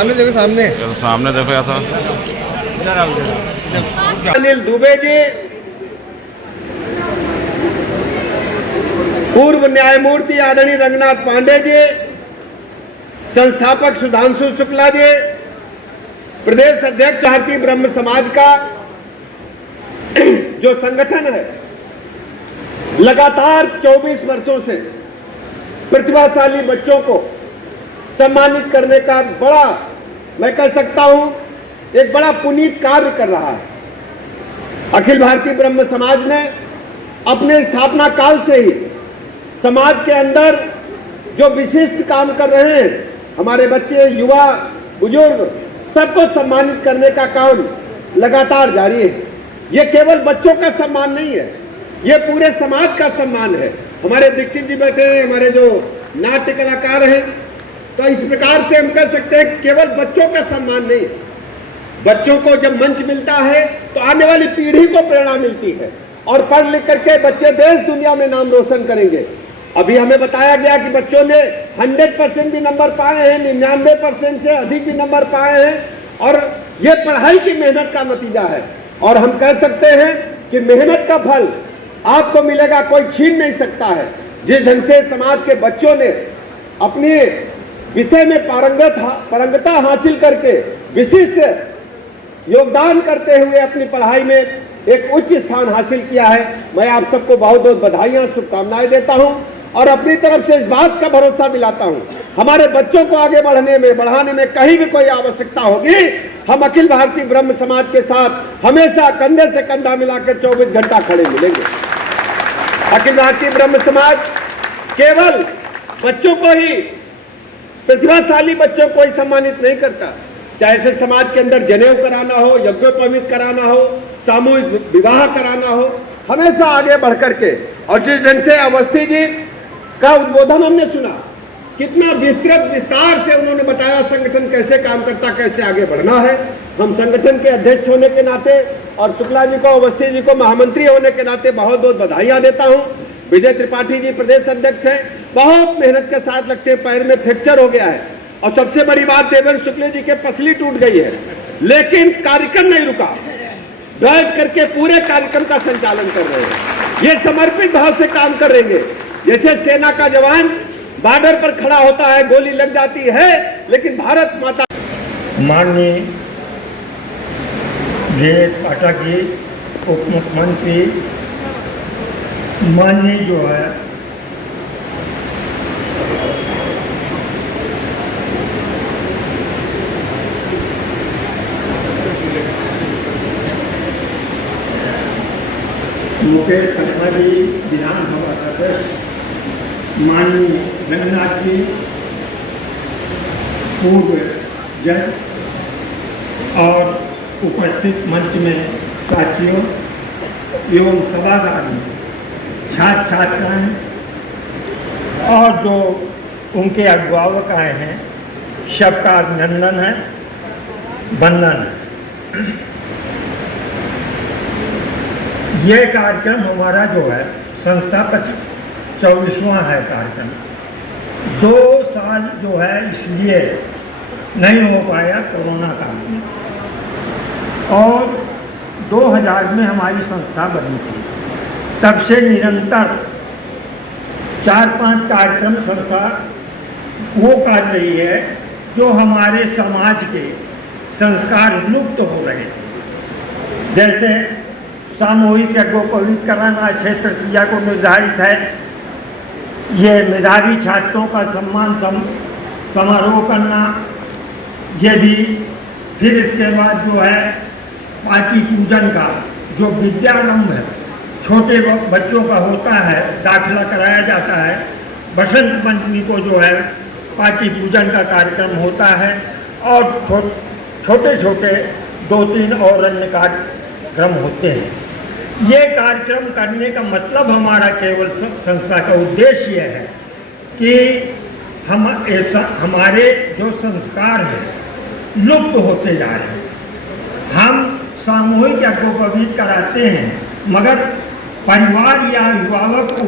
सामने देखो, सामने सामने देखो या था अनिल दुबे जी, पूर्व न्यायमूर्ति आदरणीय रंगनाथ पांडे जी, संस्थापक सुधांशु शुक्ला जी, प्रदेश अध्यक्ष भारतीय ब्रह्म समाज का जो संगठन है, लगातार 24 वर्षों से प्रतिभाशाली बच्चों को सम्मानित करने का बड़ा, मैं कह सकता हूं, एक बड़ा पुनीत कार्य कर रहा है। अखिल भारतीय ब्रह्म समाज ने अपने स्थापना काल से ही समाज के अंदर जो विशिष्ट काम कर रहे हैं, हमारे बच्चे, युवा, बुजुर्ग, सबको सम्मानित करने का काम लगातार जारी है। ये केवल बच्चों का सम्मान नहीं है, ये पूरे समाज का सम्मान है। हमारे दीक्षित जी बैठे हैं, हमारे जो नाट्य कलाकार हैं, तो इस प्रकार से हम कह सकते हैं केवल बच्चों का सम्मान नहीं, बच्चों को जब मंच मिलता है तो आने वाली पीढ़ी को प्रेरणा मिलती है और पढ़ लिख करके बच्चे देश दुनिया में नाम रोशन करेंगे। अभी हमें बताया गया कि बच्चों ने 100% भी नंबर पाए हैं, 99% से अधिक भी नंबर पाए हैं, और ये पढ़ाई की मेहनत का नतीजा है। और हम कह सकते हैं कि मेहनत का फल आपको मिलेगा, कोई छीन नहीं सकता है। जिस ढंग से समाज के बच्चों ने अपने विषय में पारंगता हासिल करके विशिष्ट योगदान करते हुए अपनी पढ़ाई में एक उच्च स्थान हासिल किया है, मैं आप सबको बहुत बहुत बधाइयां, शुभकामनाएं देता हूं और अपनी तरफ से इस बात का भरोसा दिलाता हूं, हमारे बच्चों को आगे बढ़ाने में कहीं भी कोई आवश्यकता होगी, हम अखिल भारतीय ब्रह्म समाज के साथ हमेशा कंधे से कंधा मिलाकर 24 घंटा खड़े मिलेंगे। अखिल भारतीय ब्रह्म समाज केवल बच्चों को ही, प्रतिभाशाली बच्चों को ही सम्मानित नहीं करता, चाहे ऐसे समाज के अंदर जनेऊ कराना हो, यज्ञोपवीत कराना हो, सामूहिक विवाह कराना हो, हमेशा आगे बढ़ करके। और जिस ढंग से अवस्थी जी का उद्बोधन हमने सुना, कितना विस्तार से उन्होंने बताया संगठन कैसे काम करता, कैसे आगे बढ़ना है। हम संगठन के अध्यक्ष होने के नाते और शुक्ला जी को, अवस्थी जी को महामंत्री होने के नाते बहुत बहुत बधाइयां देता हूं। विजय त्रिपाठी जी प्रदेश अध्यक्ष हैं, बहुत मेहनत के साथ लगते, पैर में फ्रैक्चर हो गया है, और सबसे बड़ी बात देवेंद्र शुक्ला जी के पसली टूट गई है, लेकिन कार्यक्रम नहीं रुका, बैठ करके पूरे कार्यक्रम का संचालन कर रहे हैं। ये समर्पित भाव से काम कर रहे हैं। जैसे सेना का जवान बॉर्डर पर खड़ा होता है, गोली लग जाती है, लेकिन भारत माता। माननीय जे पाठक जी, उप मुख्यमंत्री, माननीय जो है मुकेश शर्मा जी, विधानसभा सदस्य, माननीय रंगनाथ जी, पूर्व जज, और उपस्थित मंच में साथियों एवं सभागार में छात्र छात्राएं और जो उनके अभिभावक आए हैं, सबका अभिनंदन है, वंदन है। ये कार्यक्रम हमारा जो है संस्था 24वां है कार्यक्रम। 2 साल जो है इसलिए नहीं हो पाया कोरोना काल में, और 2000 में हमारी संस्था बनी थी। तब से निरंतर 4-5 कार्यक्रम संस्था वो कर रही है जो हमारे समाज के संस्कार लुप्त हो रहे थे। जैसे सामूहिक यज्ञोपवीत कराना, क्षेत्र तृतीया को निर्धारित है, ये मेधावी छात्रों का सम्मान समारोह करना, ये भी। फिर इसके बाद जो है पार्टी पूजन का जो विद्यारंभ है, छोटे बच्चों का होता है, दाखिला कराया जाता है, बसंत पंचमी को जो है पार्टी पूजन का कार्यक्रम होता है, और छोटे छोटे 2-3 और अन्य कार्यक्रम होते हैं। ये कार्यक्रम करने का मतलब हमारा केवल संस्था का उद्देश्य यह है कि हमारे जो संस्कार हैं लुप्त होते जा रहे हैं। हम सामूहिक यज्ञोपवीत कराते हैं, मगर परिवार या अभिभावक